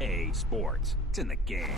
EA Sports. It's in the game.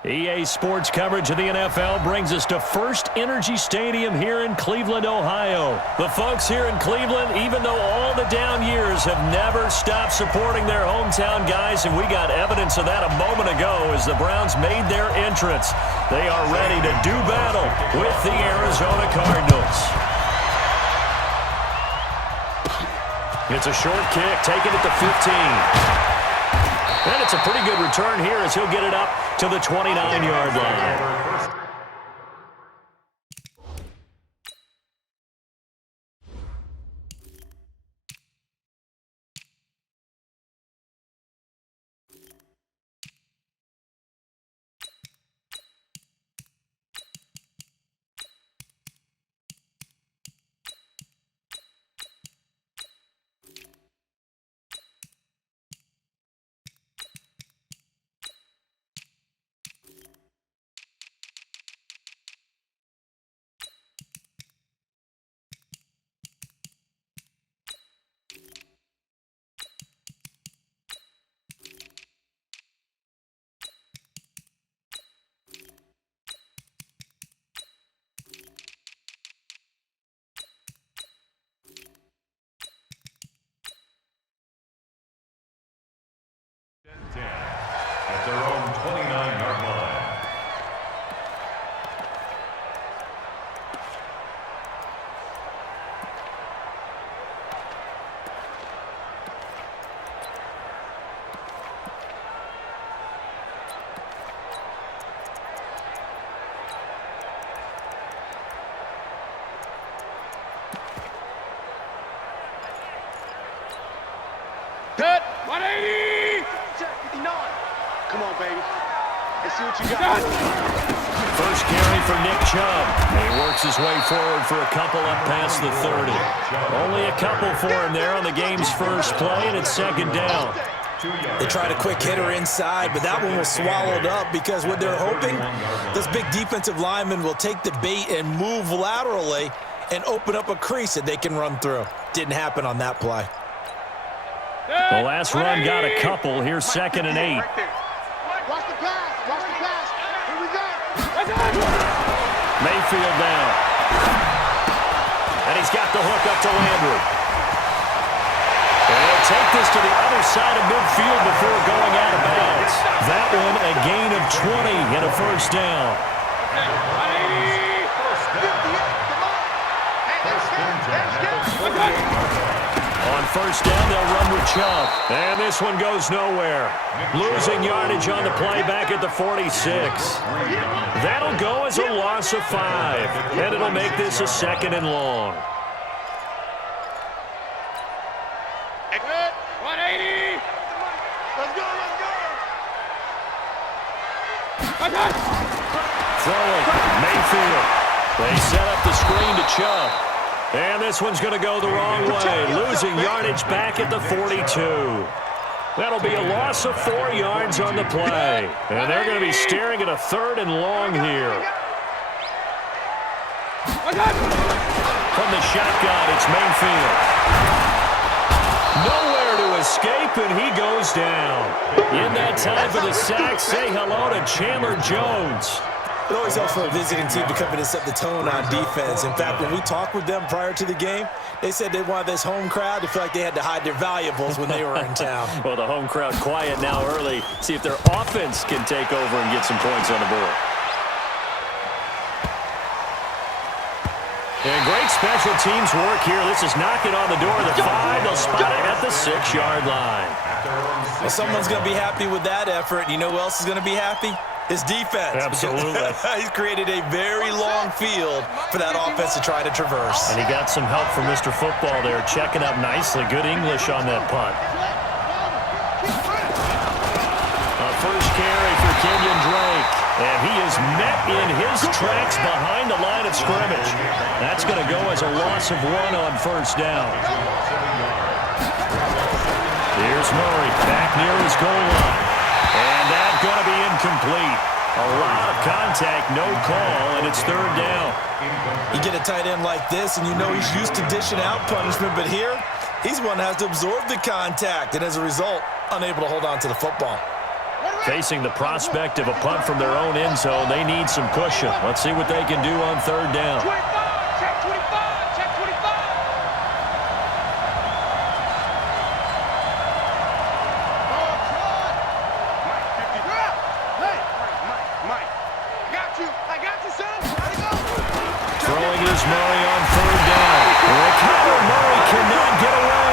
EA Sports coverage of the NFL brings us to First Energy Stadium here in Cleveland, Ohio. The folks here in Cleveland, even though all the down years, have never stopped supporting their hometown guys, and we got evidence of that a moment ago as the Browns made their entrance. They are ready to do battle with the Arizona Cardinals. It's a short kick, taken at the 15. And it's a pretty good return here as he'll get it up to the 29-yard line. At their own 29-yard line. Cut! 180! Check 59. Come on, baby. Let's see what you got. First carry for Nick Chubb. He works his way forward for a couple up past the 30. Only a couple for him there on the game's first play, and it's second down. They tried a quick hitter inside, but that one was swallowed up because what they're hoping, this big defensive lineman will take the bait and move laterally and open up a crease that they can run through. Didn't happen on that play. The last run got a couple. Here's 2nd and 8. Watch the pass. Watch the pass. Here we go. Mayfield down. And he's got the hook up to Landry. And he'll take this to the other side of midfield before going out of bounds. That one a gain of 20 and a first down. On first down, they'll run with Chubb. And this one goes nowhere. Losing yardage on the play back at the 46. That'll go as a loss of 5. And it'll make this a 2nd and long. 180. Let's go, let's go. Throwing, Mayfield. They set up the screen to Chubb. And this one's going to go the wrong way. Losing yardage back at the 42. That'll be a loss of 4 yards on the play. And they're going to be staring at a 3rd and long here. From the shotgun, it's Mayfield. Nowhere to escape, and he goes down. In that time for the sack, say hello to Chandler Jones. It always helps for a visiting team to come in and set the tone on defense. In fact, when we talked with them prior to the game, they said they wanted this home crowd to feel like they had to hide their valuables when they were in town. Well, the home crowd quiet now early. See if their offense can take over and get some points on the board. And great special teams work here. This is knocking on the door of the 5. They'll spot it at the 6-yard line. Well, someone's going to be happy with that effort. You know who else is going to be happy? His defense. Absolutely. He's created a very long field for that offense to try to traverse. And he got some help from Mr. Football there, checking up nicely. Good English on that punt. A first carry for Kenyon Drake. And he is met in his tracks behind the line of scrimmage. That's going to go as a loss of 1 on first down. Here's Murray back near his goal line. And that's going to be incomplete. A lot of contact, no call, and it's 3rd down. You get a tight end like this, and you know he's used to dishing out punishment, but here, he's one that has to absorb the contact, and as a result, unable to hold on to the football. Facing the prospect of a punt from their own end zone, they need some cushion. Let's see what they can do on third down. 25, check 25, check 25. Throwing is Murray on third down. Kyler Murray cannot get away.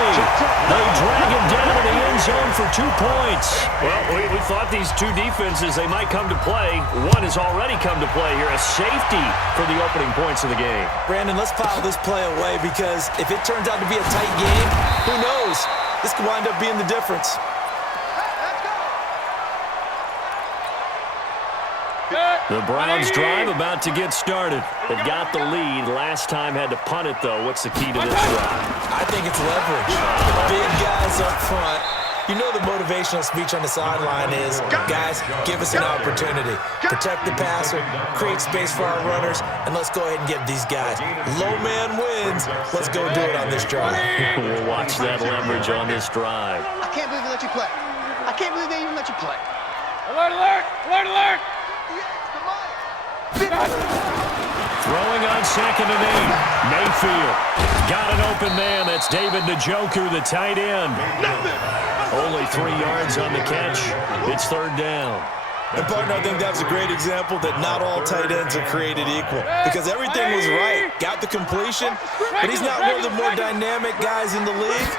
They drag him down to the end zone for 2 points. Well, we thought these two defenses, they might come to play. One has already come to play here, a safety for the opening points of the game. Brandon, let's file this play away because if it turns out to be a tight game, who knows? This could wind up being the difference. The Browns drive about to get started. They've got the lead. Last time had to punt it, though. What's the key to this drive? I think it's leverage. The big guys up front. You know the motivational speech on the sideline is, guys, give us an opportunity. Protect the passer, create space for our runners, and let's go ahead and get these guys. Low man wins. Let's go do it on this drive. We'll watch that leverage on this drive. I can't believe they let you play. I can't believe they even let you play. Alert, alert, alert, alert. Throwing on 2nd and 8. Mayfield got an open man. That's David Njoku, the tight end. Only 3 yards on the catch. It's third down. And, partner, I think that was a great example that not all tight ends are created equal because everything was right. Got the completion, but he's not one of the more dynamic guys in the league.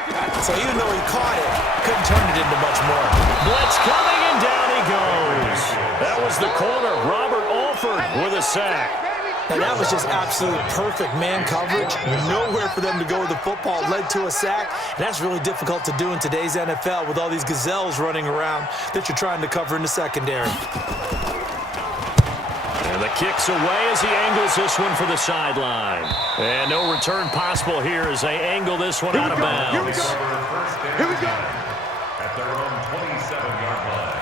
So even though he caught it, couldn't turn it into much more. Blitz coming, and down he goes. That was the corner, Robert Alford, with a sack. And that was just absolute perfect man coverage. Nowhere for them to go with the football. Led to a sack. And that's really difficult to do in today's NFL with all these gazelles running around that you're trying to cover in the secondary. And the kick's away as he angles this one for the sideline. And no return possible here as they angle this one out of bounds. Here we go. Here we go. At their own 27-yard line.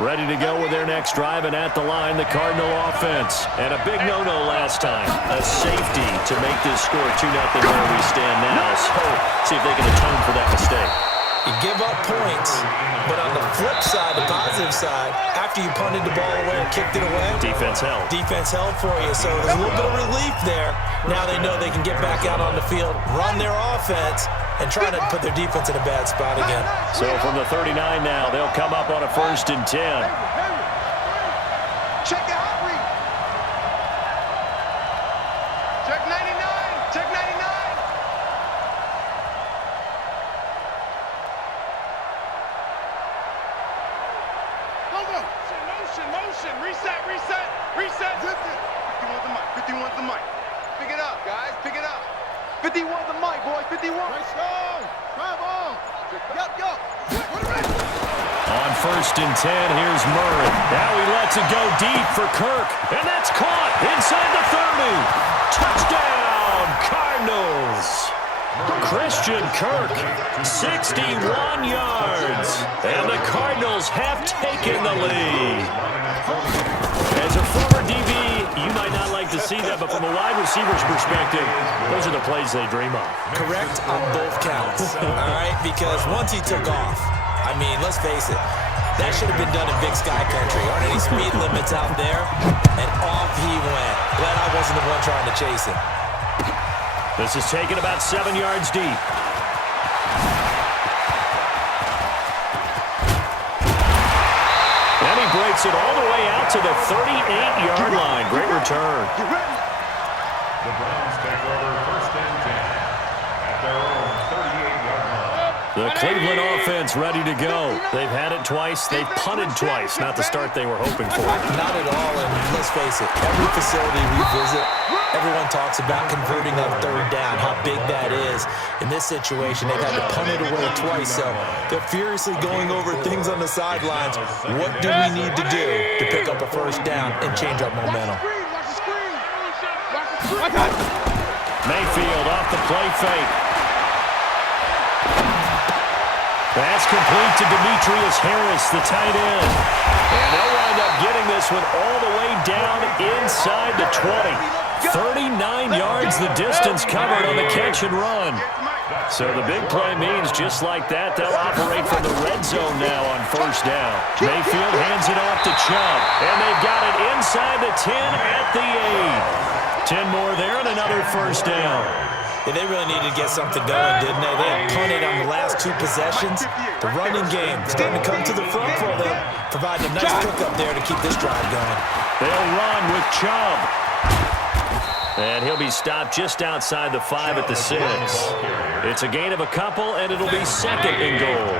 Ready to go with their next drive, and at the line, the Cardinal offense. And a big no-no last time. A safety to make this score 2-0 where we stand now. So, see if they can atone for that mistake. You give up points, but on the flip side, the positive side, after you punted the ball away or kicked it away, defense held. Defense held for you, so there's a little bit of relief there. Now they know they can get back out on the field, run their offense, and try to put their defense in a bad spot again. So from the 39 now, they'll come up on a 1st and 10. Check the hot read. Check 99. Check 99. Motion. Reset. 51's the mic. Pick it up, guys. Pick it up. 51's the mic, boys. 51. Let's go. Drive on. Go. On 1st and 10, here's Murray. Now he lets it go deep for Kirk. And that's caught inside the 30. Touchdown, Cardinals. Christian Kirk, 61 yards. And the Cardinals have taken the lead. As a former DB, you might not like to see that, but from a wide receiver's perspective, those are the plays they dream of. Correct on both counts, all right? Because once he took off, I mean, let's face it, that should have been done in Big Sky Country. Aren't any speed limits out there? And off he went. Glad I wasn't the one trying to chase him. This is taken about 7 yards deep. And he breaks it all the way out to the 38-yard line. Great return. The Browns take over 1st and 10 at their own 38-yard line. The Cleveland offense ready to go. They've had it twice. They've punted twice. Not the start they were hoping for. Not at all, and let's face it, every facility we visit, everyone talks about converting on third down, how big that is. In this situation, they've had to punt it away twice, so they're furiously going over things on the sidelines. What do we need to do to pick up a 1st down and change our momentum? Mayfield off the play fake. Pass complete to Demetrius Harris, the tight end. And they'll wind up getting this one all the way down inside the 20. 39 yards the distance covered on the catch and run. So the big play means just like that, they'll operate from the red zone now on first down. Mayfield hands it off to Chubb, and they've got it inside the 10 at the 8. 10 more there and another first down. Yeah, they really needed to get something going, didn't they? They had punted on the last 2 possessions. The running game starting to come to the front for them, providing a nice pickup there to keep this drive going. They'll run with Chubb. And he'll be stopped just outside the 5 at the 6. It's a gain of a couple, and it'll be second and goal.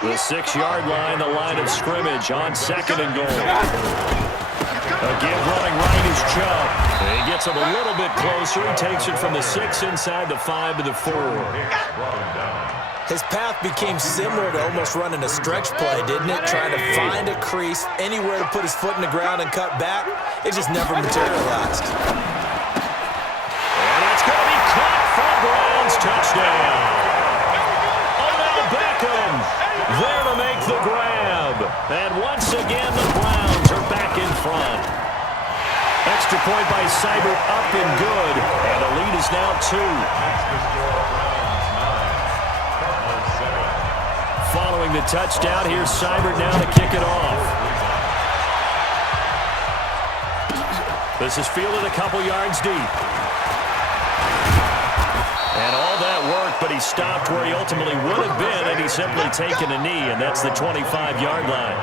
The 6-yard line, the line of scrimmage on second and goal. Again, running right is Chubb. He gets it a little bit closer. He takes it from the 6 inside the 5 to the 4. His path became similar to almost running a stretch play, didn't it? Trying to find a crease, anywhere to put his foot in the ground and cut back. It just never materialized. Browns touchdown. Odell Beckham there to make the grab. And once again, the Browns are back in front. Extra point by Seibert up and good. And the lead is now 2. Following the touchdown, here's Seibert now to kick it off. This is fielded a couple yards deep. And all that worked, but he stopped where he ultimately would have been had he simply taken a knee, and that's the 25-yard line.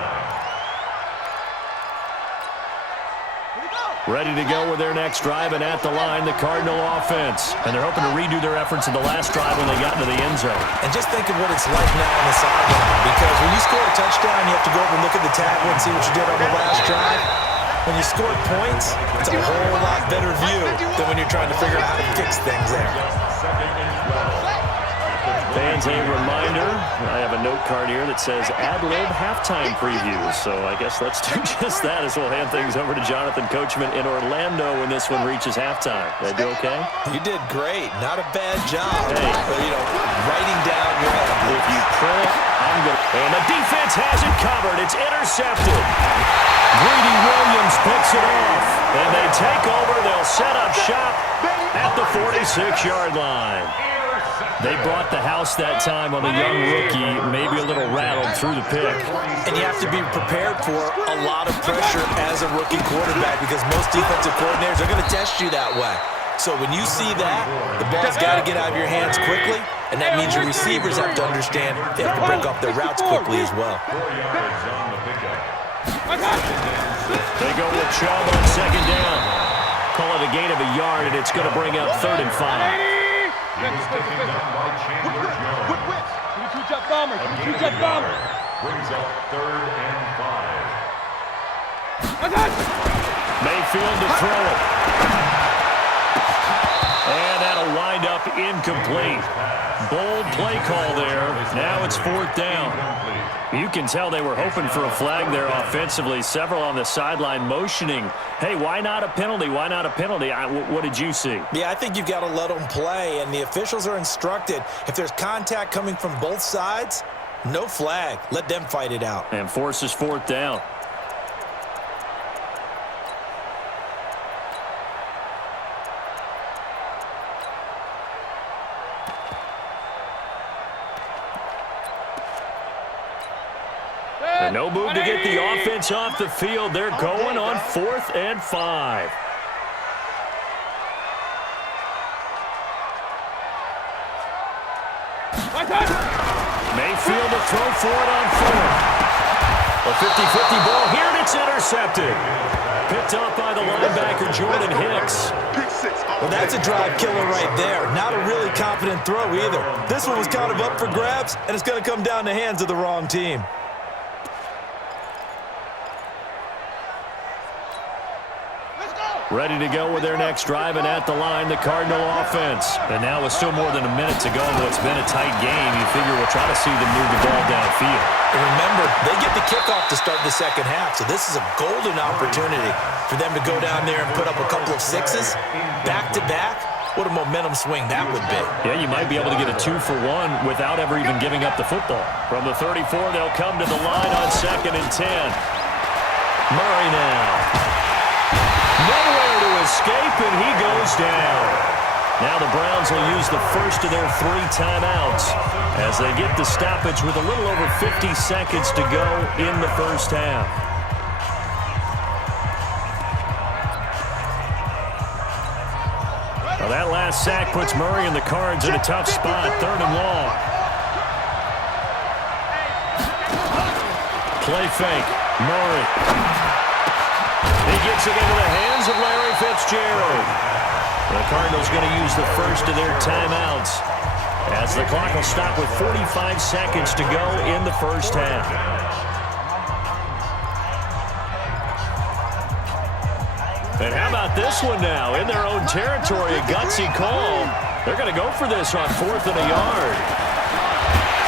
Ready to go with their next drive, and at the line, the Cardinal offense. And they're hoping to redo their efforts in the last drive when they got into the end zone. And just think of what it's like now on the sideline, because when you score a touchdown, you have to go over and look at the tablet and see what you did on the last drive. When you score points, it's a whole lot better view than when you're trying to figure out how to fix things there. Fans, a reminder, I have a note card here that says ad-lib halftime previews. So I guess let's do just that as we'll hand things over to Jonathan Coachman in Orlando when this one reaches halftime. Did I do okay? You did great. Not a bad job. Hey. But, writing down your ad-libs. If you print it, I'm good. And the defense has it covered. It's intercepted. Greedy Williams picks it off. And they take over. They'll set up shop at the 46-yard line. They brought the house that time on a young rookie, maybe a little rattled through the pick. And you have to be prepared for a lot of pressure as a rookie quarterback because most defensive coordinators are going to test you that way. So when you see that, the ball's got to get out of your hands quickly, and that means your receivers have to understand they have to break off their routes quickly as well. They go with Chubb on second down. Call it a gain of a yard, and it's going to bring up 3rd and 5. He was taken down by Chandler Jones. Two-jet bomber. Two-jet bomber. Brings up 3rd and 5. Mayfield to throw it. And that'll wind up incomplete. Bold play call there. Now it's 4th down. You can tell they were hoping for a flag there offensively. Several on the sideline motioning, hey, why not a penalty? Why not a penalty? What did you see? Yeah, I think you've got to let them play, and the officials are instructed. If there's contact coming from both sides, no flag. Let them fight it out. And forces 4th down. No move to get the offense off the field. They're going on 4th and 5. Mayfield to throw for it on 4th. A 50-50 ball here, and it's intercepted. Picked up by the linebacker, Jordan Hicks. Well, that's a drive killer right there. Not a really confident throw either. This one was kind of up for grabs, and it's going to come down the hands of the wrong team. Ready to go with their next drive, and at the line, the Cardinal offense. And now with still more than a minute to go in what's been a tight game, you figure we'll try to see them move the ball downfield. And remember, they get the kickoff to start the second half, so this is a golden opportunity for them to go down there and put up a couple of sixes back-to-back. What a momentum swing that would be. Yeah, you might be able to get a 2-for-1 without ever even giving up the football. From the 34, they'll come to the line on 2nd and 10. Murray now. Nowhere to escape, and he goes down. Now the Browns will use the first of their 3 timeouts as they get the stoppage with a little over 50 seconds to go in the first half. Well, that last sack puts Murray and the Cards in a tough spot, 3rd and long. Play fake. Murray. He gets it into the hands of Larry Fitzgerald. The Cardinals going to use the first of their timeouts as the clock will stop with 45 seconds to go in the first half. And how about this one now? In their own territory, a gutsy call. They're going to go for this on 4th and a yard.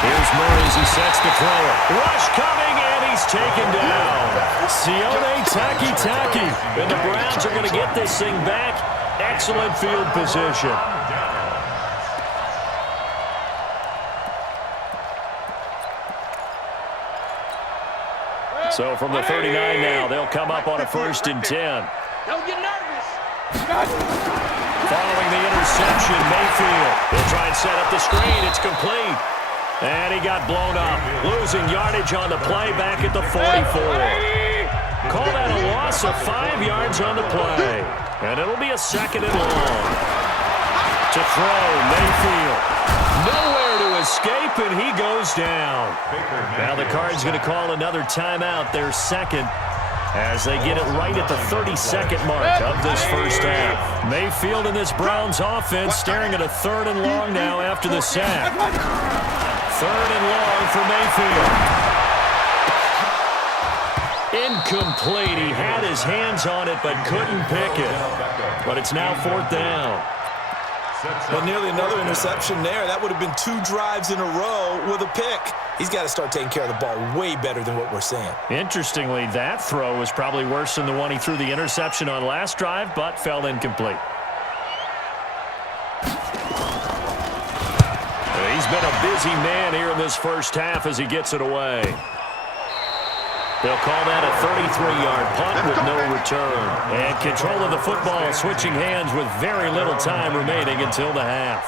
Here's Murray as he sets to throw it. Rush coming, and he's taken down. Sione Taki. And the Browns are going to get this thing back. Excellent field position. So from the 39 now, they'll come up on a 1st and 10. Don't get nervous. Following the interception, Mayfield. He'll try and set up the screen. It's complete. And he got blown up. Losing yardage on the play back at the 44. Call that a loss of 5 yards on the play. And it'll be a 2nd and long. To throw, Mayfield. Nowhere to escape, and he goes down. Now the Cards going to call another timeout, their 2nd, as they get it right at the 32nd mark of this first half. Mayfield and this Browns offense staring at a 3rd and long now after the sack. 3rd and long for Mayfield. Incomplete. He had his hands on it but couldn't pick it. But it's now 4th down. Well, nearly another interception there. That would have been 2 drives in a row with a pick. He's got to start taking care of the ball way better than what we're seeing. Interestingly, that throw was probably worse than the one he threw the interception on last drive, but fell incomplete. He's been a busy man here in this first half as he gets it away. They'll call that a 33-yard punt with no return. And control of the football switching hands with very little time remaining until the half.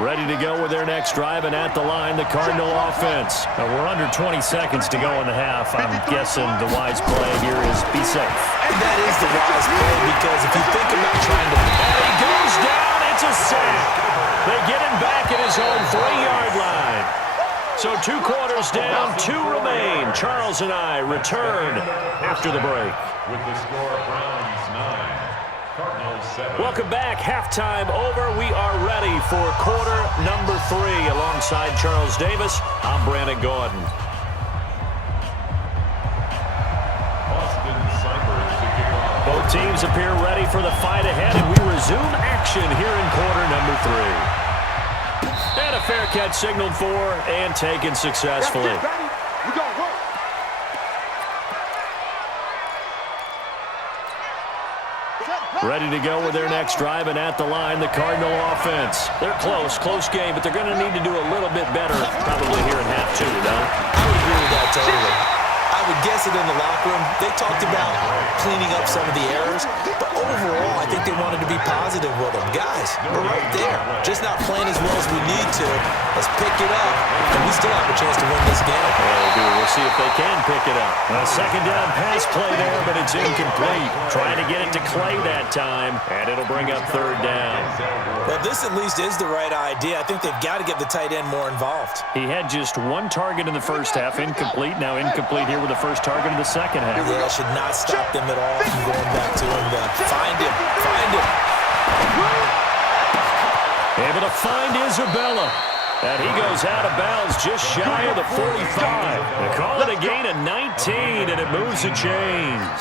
Ready to go with their next drive, and at the line, the Cardinal offense. Now, we're under 20 seconds to go in the half. I'm guessing the wise play here is be safe. And that is the wise play, because if you think about trying to... And he goes down. It's a sack. They get him back at his own 3-yard line. So 2 quarters down, 2 remain. Charles and I return after the break. With the score, Browns 9, Cardinals 7. Welcome back. Halftime over. We are ready for quarter number 3. Alongside Charles Davis, I'm Brandon Gordon. Both teams appear ready for the fight ahead, and we resume action here in quarter number 3. And a fair catch signaled for and taken successfully. Ready to go with their next drive, and at the line, the Cardinal offense. They're close game, but they're going to need to do a little bit better probably here in half 2, no? I would agree with that totally. I would guess it in the locker room. They talked about cleaning up some of the errors, but overall, I think they wanted to be positive with them. Guys, we're right there. Just not playing as well as we need to. Let's pick it up, and we still have a chance to win this game. We'll see if they can pick it up. A 2nd down pass play there, but it's incomplete. Trying to get it to Clay that time, and it'll bring up 3rd down. Well, this at least is the right idea. I think they've got to get the tight end more involved. He had just 1 target in the first half, incomplete. Now incomplete here with the first target of the second half. Yeah, that should not stop them at all from going back to him. Find him. Able to find Isabella. And he goes out of bounds just shy of the 45. They call it a gain of 19, and it moves the chains.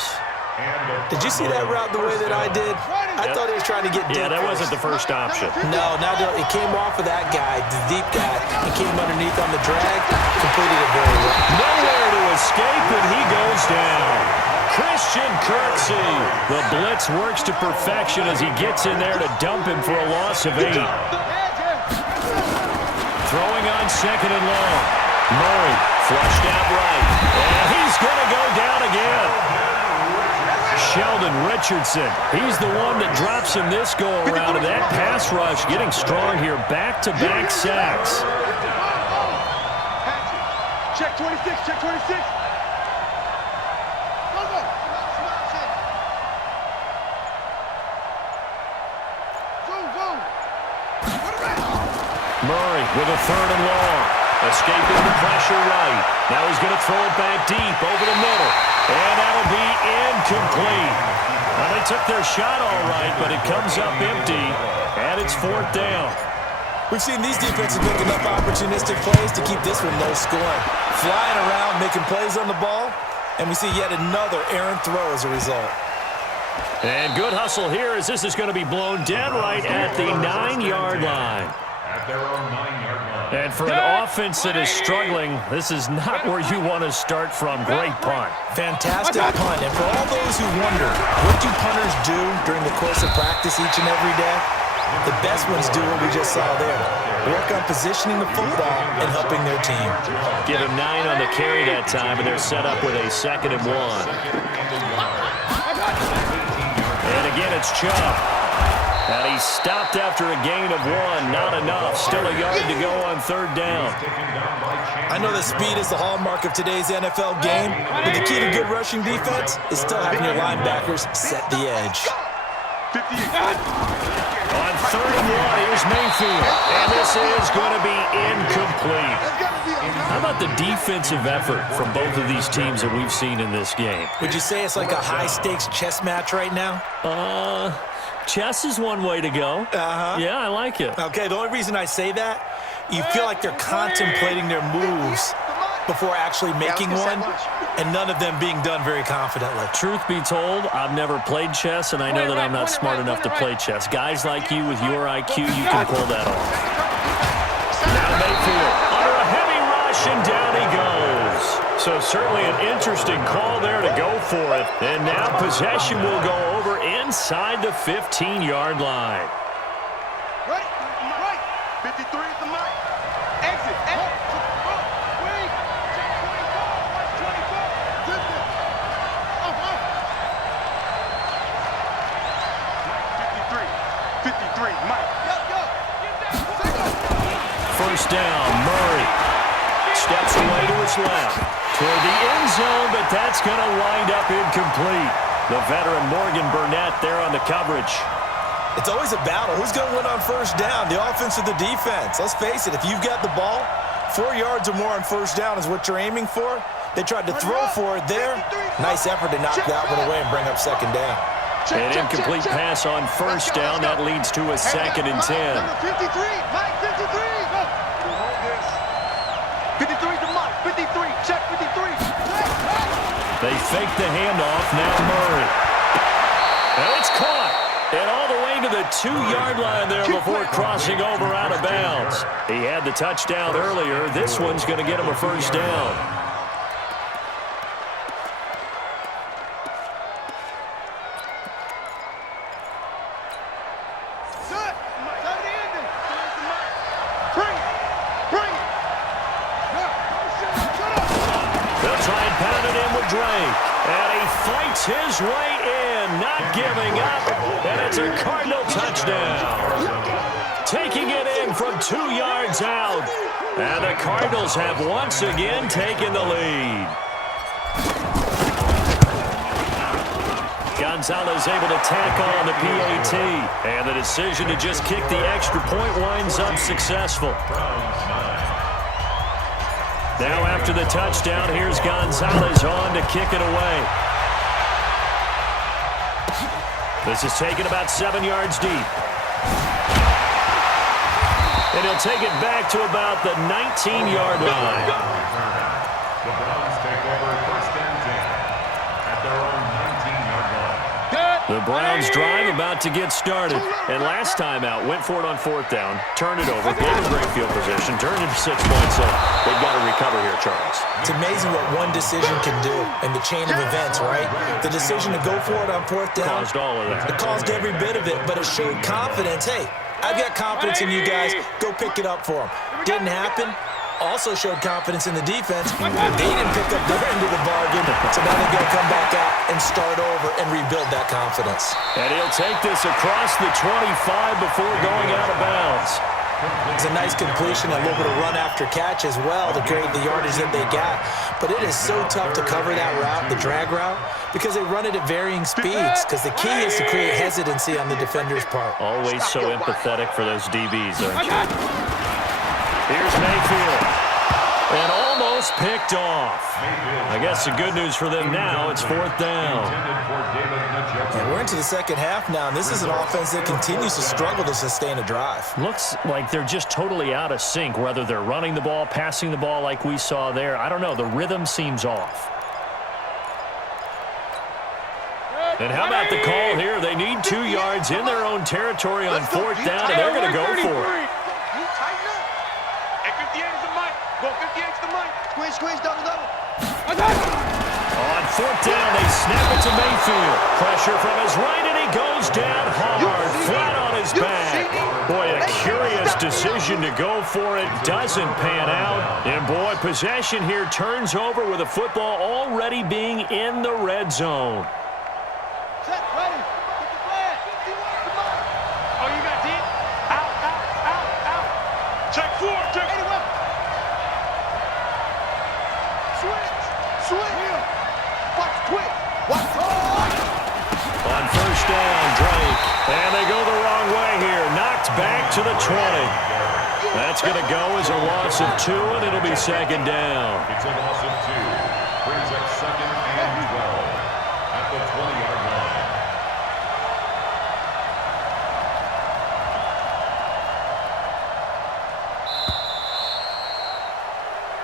Did you see that route the way that I did? I thought he was trying to get deep. Yeah, that wasn't the first option. No, it came off of that guy, the deep guy. He came underneath on the drag, completed it very well. Nowhere to escape, and he goes down. Christian Kirksey. The blitz works to perfection as he gets in there to dump him for a loss of 8. Throwing on 2nd and long. Murray flushed out right. And he's going to go down again. Sheldon Richardson. He's the one that drops him this go-around, and that pass rush getting strong here. Back-to-back sacks. Check 26, check 26. Murray with a 3rd and long. Escaping the pressure right. Now he's going to throw it back deep over the middle. And that'll be incomplete. Well, they took their shot all right, but it comes up empty. And it's 4th down. We've seen these defenses pick enough opportunistic plays to keep this one low scoring. Flying around, making plays on the ball, and we see yet another errant throw as a result. And good hustle here as this is going to be blown dead right at the 9-yard line. At their own 9-yard line. And for an offense that is struggling, this is not where you want to start from. Great punt. Fantastic punt. And for all those who wonder, what do punters do during the course of practice each and every day? The best ones do what we just saw there. Work on positioning the football and helping their team. Give him 9 on the carry that time, and they're set up with a 2nd and 1. And again, it's Chubb. And he stopped after a gain of 1. Not enough. Still a yard to go on 3rd down. I know that speed is the hallmark of today's NFL game, but the key to good rushing defense is still having your linebackers set the edge. On 3rd and 1, here's Mayfield. And this is going to be incomplete. How about the defensive effort from both of these teams that we've seen in this game? Would you say it's like a high-stakes chess match right now? Chess is one way to go. Yeah, I like it. Okay, the only reason I say that, you feel like they're contemplating their moves before actually making one, and none of them being done very confidently. Truth be told, I've never played chess, and I know that I'm not smart enough to play chess. Guys like you with your IQ, you can pull that off. Now Mayfield under a heavy rush, and down he goes. So certainly an interesting call there to go for it. And now possession will go over inside the 15-yard line. Right. 53 is the mark. Exit. Wait. 53, Mike. Go. 1st down, Murray. Steps away to his left. Toward the end zone, but that's going to wind up incomplete. The veteran Morgan Burnett there on the coverage. It's always a battle. Who's going to win on 1st down, the offense or the defense? Let's face it, if you've got the ball, 4 yards or more on 1st down is what you're aiming for. They tried to throw for it there. Nice effort to knock that one away and bring up 2nd down. An incomplete pass on 1st down. That leads to a 2nd and 10. Number 53, Mike, 53. Go. 53 to Mike, 53, check 53. They fake the handoff, now Murray. And it's caught. And all the way to the 2-yard line there before crossing over out of bounds. He had the touchdown earlier. This one's going to get him a 1st down. His way in, not giving up, and it's a Cardinal touchdown. Taking it in from 2 yards out, and the Cardinals have once again taken the lead. Gonzalez able to tack on the PAT, and the decision to just kick the extra point winds up successful. Now after the touchdown, here's Gonzalez on to kick it away. This is taken about 7 yards deep. And he'll take it back to about the 19-yard line. The Browns take over 1st and 10 at their own 19-yard line. The Browns drive about to get started. And last time out, went for it on 4th down, turned it over, gave him great field position, turned it to 6 points. So they've got to recover here, Charles. It's amazing what one decision can do in the chain of events, right? The decision to go for it on 4th down. Caused all of that. It caused every bit of it, but it showed confidence. Hey, I've got confidence in you guys. Go pick it up for them. Didn't happen. Also showed confidence in the defense. They didn't pick up their end of the bargain, so now they've got to come back out and start over and rebuild that confidence. And he'll take this across the 25 before going out of bounds. It's a nice completion, a little bit of run after catch as well to create the yardage that they got. But it is so tough to cover that route, the drag route, because they run it at varying speeds, because the key is to create hesitancy on the defender's part. Always so empathetic for those DBs, aren't you? Here's Mayfield. And almost picked off. I guess the good news for them now, it's 4th down. And we're into the second half now, and this is an offense that continues to struggle to sustain a drive. Looks like they're just totally out of sync, whether they're running the ball, passing the ball like we saw there. I don't know. The rhythm seems off. And how about the call here? They need 2 yards in their own territory on 4th down, and they're going to go for it. Squeeze, double. On 4th down, they snap it to Mayfield. Pressure from his right, and he goes down hard, flat on his back. Boy, a curious decision to go for it. Doesn't pan out. And, boy, possession here turns over with the football already being in the red zone. Set, ready. Get the flag. Oh, you got deep. Out. Check 4. On 1st down, Drake. And they go the wrong way here. Knocked back to the 20. That's going to go as a loss of 2, and it'll be 2nd down. It's a loss of 2. Brings up 2nd and 12 at the 20-yard line.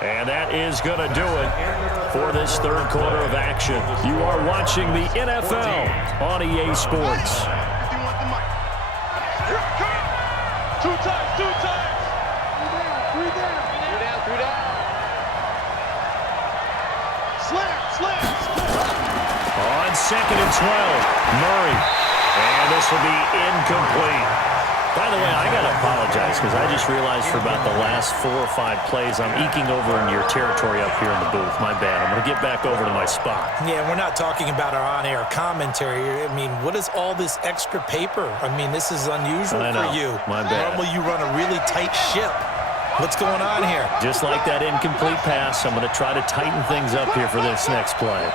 And that is going to do it for this 3rd quarter of action. You are watching the NFL on EA Sports. Two times. 3 down. Slam. On 2nd and 12, Murray. And this will be incomplete. By the way, I got to apologize because I just realized for about the last 4 or 5 plays, I'm eking over in your territory up here in the booth. My bad. I'm going to get back over to my spot. Yeah, we're not talking about our on-air commentary. I mean, what is all this extra paper? I mean, this is unusual for you. My bad. Normally you run a really tight ship. What's going on here? Just like that incomplete pass, I'm going to try to tighten things up here for this next play.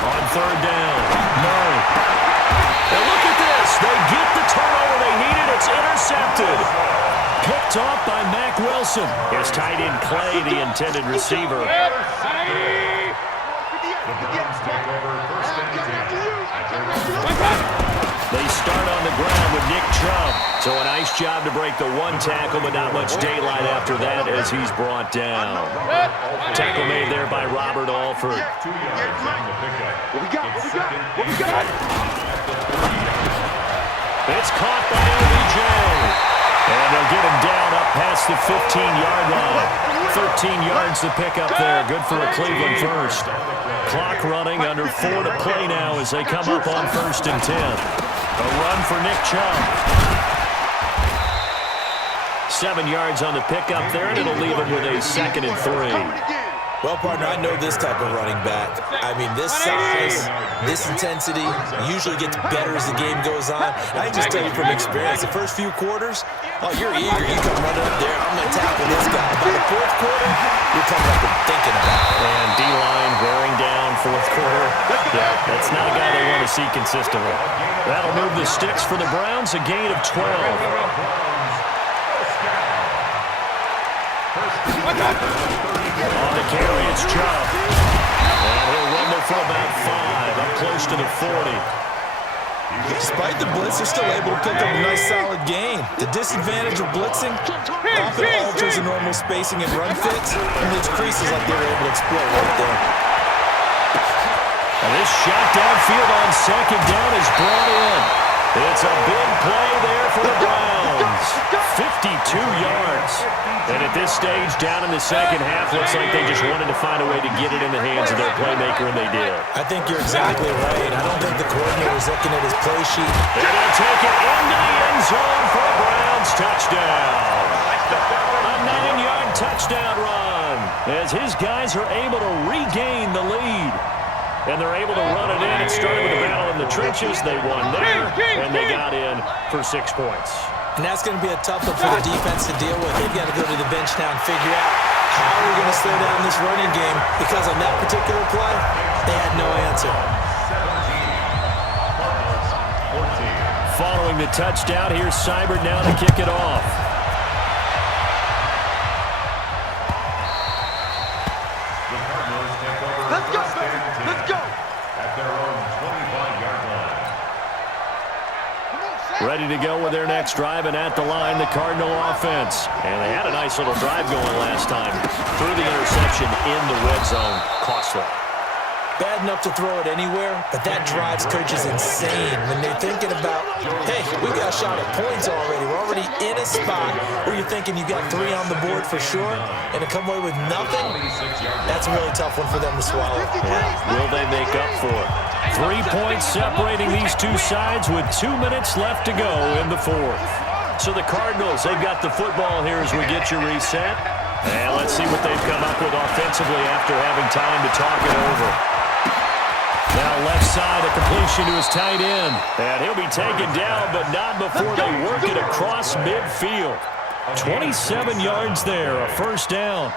On 3rd down, Murray. And look at this. They get the turnover they needed. It's intercepted. Picked off by Mack Wilson. Here's tight end Clay, the intended receiver. The Browns take over 1st and 10. They start on the ground with Nick Chubb. So a nice job to break the 1 tackle, but not much daylight after that as he's brought down. Tackle made there by Robert Alford. 2 yards on the pickup. What we got? It's caught by OBJ. And they'll get him down up past the 15-yard line. 13 yards to pick up there. Good for a Cleveland first. Clock running, under 4 to play now as they come up on 1st and 10. A run for Nick Chubb. 7 yards on the pickup there, and it'll leave him with a 2nd and 3. Well, partner, I know this type of running back. I mean, this size, this intensity usually gets better as the game goes on. I can just tell you from experience, the first few quarters, oh, you're eager. You come running up there, I'm going to tackle this guy. By the 4th quarter, you're coming up and thinking about it. And D-line wearing down 4th quarter. Yeah, that's not a guy they want to see consistently. That'll move the sticks for the Browns, a gain of 12. On the carry, it's Chubb. And he'll rumble for about 5, up close to the 40. Despite the blitz, they're still able to pick up a nice solid gain. The disadvantage of blitzing often alters the normal spacing and run fits, and these creases like they were able to exploit right there. And this shot downfield on 2nd down is brought in. It's a big play there for the Browns. 52 yards. And at this stage, down in the second half, looks like they just wanted to find a way to get it in the hands of their playmaker, and they did. I think you're exactly right. I don't think the coordinator is looking at his play sheet. They're going to take it into the end zone for a Browns touchdown. A 9-yard touchdown run. as his guys are able to regain the lead. And they're able to run it in. It started with a battle in the trenches. They won there, and they got in for 6 points. And that's going to be a tough one for the defense to deal with. They've got to go to the bench now and figure out how we're going to slow down this running game, because on that particular play, they had no answer. Following the touchdown, here's Seibert now to kick it off. Let's go, baby. Let's go. At their own 25-yard line. Ready to go with their next drive, and at the line, the Cardinal offense. And they had a nice little drive going last time. Through the interception in the red zone. Costly. Bad enough to throw it anywhere, but that drives coaches insane when they're thinking about, hey, we got a shot at points already. We're already in a spot where you're thinking you got 3 on the board for sure, and to come away with nothing, that's a really tough one for them to swallow. Yeah. Will they make up for it? 3 points separating these two sides with 2 minutes left to go in the fourth. So the Cardinals, they've got the football here as we get you reset. And let's see what they've come up with offensively after having time to talk it over. Now left side, a completion to his tight end. And he'll be taken down, but not before they work it across midfield. 27 yards there, a first down.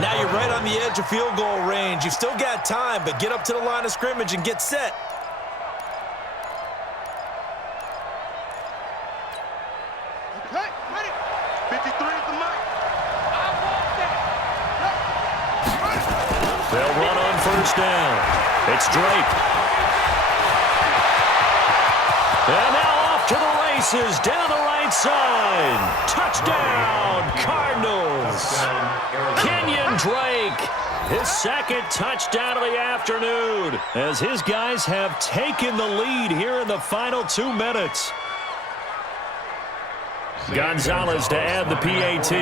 Now you're right on the edge of field goal range. You've still got time, but get up to the line of scrimmage and get set. Okay, ready. 53 is the mic. They'll run on first down. It's Drake. And now off to the races down the right side. Touchdown, Cardinals. Kenyon Drake, his second touchdown of the afternoon, as his guys have taken the lead here in the final 2 minutes. Gonzalez to add the PAT.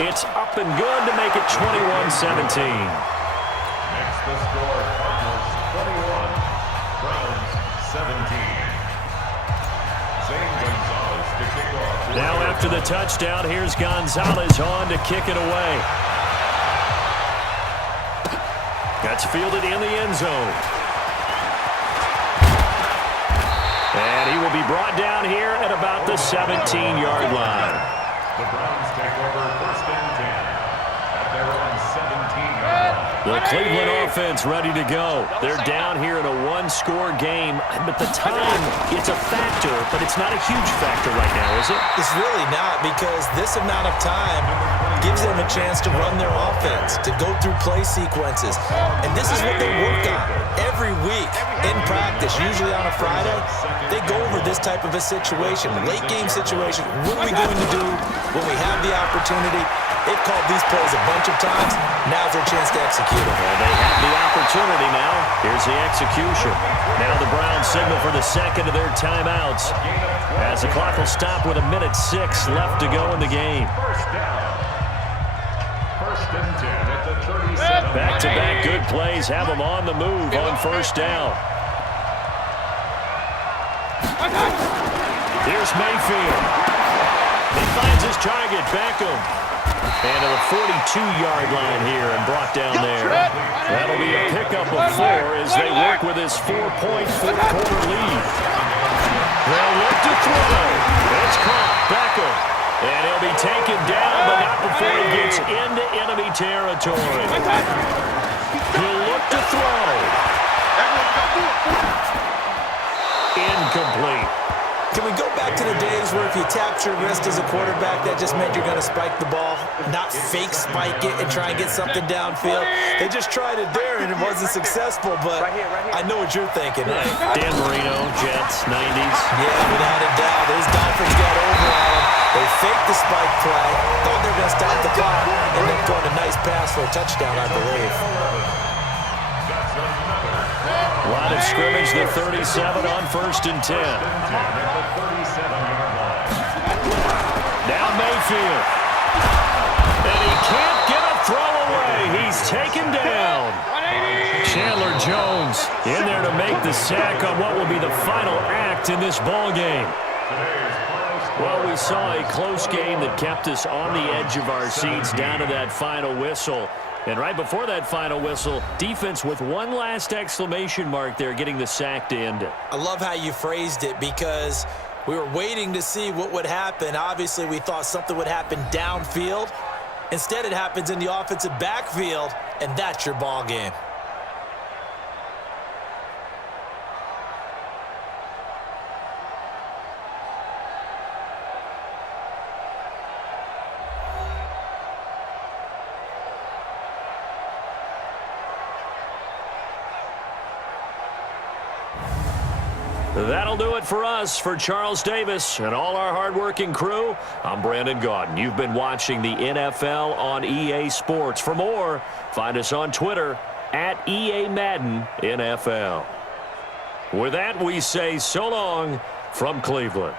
It's up and good to make it 21-17. Next the score, Cardinals 21, Browns 17. Zane Gonzalez to kick off. Now after the touchdown, here's Gonzalez on to kick it away. That's fielded in the end zone. And he will be brought down here at about the 17-yard line. The Browns take over first and 10 at their own 17-yard line. The Cleveland offense ready to go. They're down here in a one-score game, but the time, it's a factor, but it's not a huge factor right now, is it? It's really not, because this amount of time gives them a chance to run their offense, to go through play sequences. And this is what they work on every week in practice, usually on a Friday. They go over this type of a situation, late game situation. What are we going to do when we have the opportunity? They've called these plays a bunch of times. Now's their chance to execute them. Well, they have the opportunity now. Here's the execution. Now the Browns signal for the second of their timeouts, as the clock will stop with 1:06 left to go in the game. First down. First and 10 at the 37. Back-to-back good plays have them on the move on first down. Here's Mayfield. He finds his target, Beckham. And to the 42-yard line here and brought down there. That'll be a pickup of 4 as they work with his 4-point fourth-quarter lead. They'll look to throw. It's caught. Beckham. And he'll be taken down, but not before he gets into enemy territory. He'll look to throw. Incomplete. Can we go back to the days where if you tapped your wrist as a quarterback, that just meant you're going to spike the ball, not fake spike it and try and get something downfield? They just tried it there, and it wasn't successful, but I know what you're thinking, right? Dan Marino, Jets, 90s. Yeah, without a doubt. Those Dolphins got over on them. They faked the spike play, thought they were going to stop the clock, and then throwing a nice pass for a touchdown, I believe. Line of scrimmage, the 37 on first and 10. Now Mayfield. And he can't get a throw away. He's taken down. Chandler Jones in there to make the sack on what will be the final act in this ball game. Today's final Well, we saw a close game that kept us on the edge of our seats down to that final whistle. And right before that final whistle, defense with one last exclamation mark there, getting the sack to end it. I love how you phrased it because we were waiting to see what would happen. Obviously, we thought something would happen downfield. Instead, it happens in the offensive backfield, and that's your ball game. That'll do it for us. For Charles Davis and all our hardworking crew, I'm Brandon Gaudin. You've been watching the NFL on EA Sports. For more, find us on Twitter at EA Madden NFL. With that, we say so long from Cleveland.